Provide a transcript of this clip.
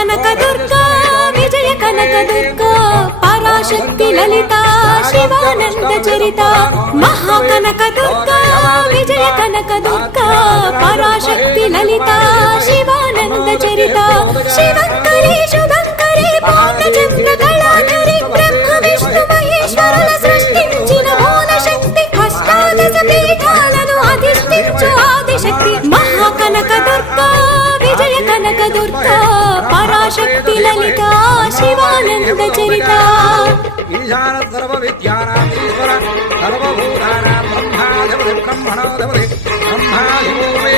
మహాకనక దుర్గా విజయ కనక దుర్గా పరాశక్తి లలిత శివానంద చరిత మహాకనక దుర్గా విజయ కనక దుర్గా పరాశక్తి లలిత శివానంద చరిత శివంకరి శుభంకరి పూర్ణచంద్ర కళాధరి బ్రహ్మ విష్ణు మహేశ్వరుల సృష్టించిన మూల శక్తి అష్టాదశ పీఠాలను అధిష్ఠించు ఆదిశక్తి మహాకనక దుర్గా విజయ కనక దుర్గా పరాశక్తి లలిత శివానంద చరిత ఈశాన సర్వ విద్యానాం ఈశ్వర సర్వభూతానాం బ్రహ్మాధిపతి బ్రహ్మణోధిపతి బ్రహ్మా శివో మే